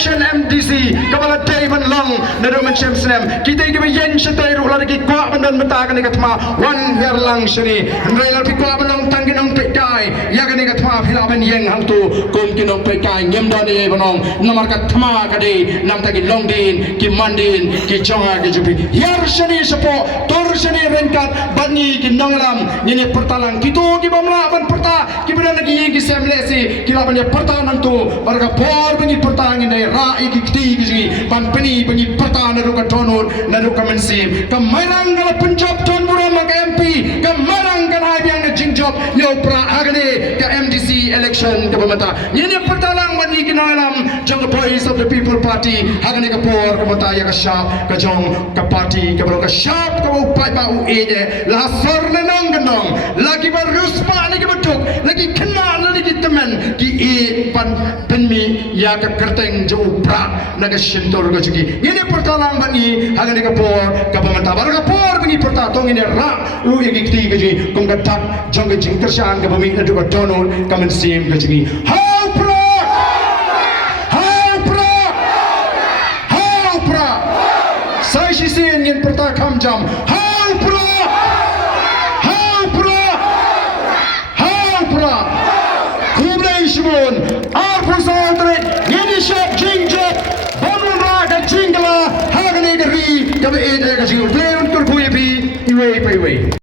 election MDC kapala David Long na Roman Shnap kita iki yen shetay ru lagi kwa bandan mata kan ikatma one year lang shini ndai lagi kwa banong tangkinong pekai ya kan ikatma filamen yeng hang tu kum kinong pekai nyem dani banong namar katma kadi nam tagi long din ki mandin ki chonga ki jupi yar shini sapo tor shini renkat bani ki nonglam nyene pertalang kitu ki bamla ban perta ki bedan lagi ki semlesi ki laban ya perta nang tu barga por bengi perta ngine ra iki kti ki ban peni bengi perta na ru ka tonur na ru ka mensim ka Mairang kala Punjab ton mura ma ka MP ka Mairang kan hai biang na jingjop yo pra agane ka MDC election ka bamata nyene pertalang bani ki nonglam jong voice of the people party agane ka por ka mata ya ka sharp ka jong ka party ka bro ka sharp ka Paidbah u ede la sorna nong ganong lagi baruspa lagi betuk lagi kena lagi teman ki e pan penmi ya ka kerteng jo pra naga shintor ga jugi ini pertalang bani hagane ka por ka pamata bar ka por bani perta tong ini ra lu igi kti ga jugi kong ka tak jong ga Jingpynshai ka bami na ka donor ka men sim ga jugi how pro sai si sin yin perta kam jam how pro kublai shibun ar pusandre yini shop jingjop bonra ga jingla hagane ga ri ga e ga jiu play on kur kuye bi iwe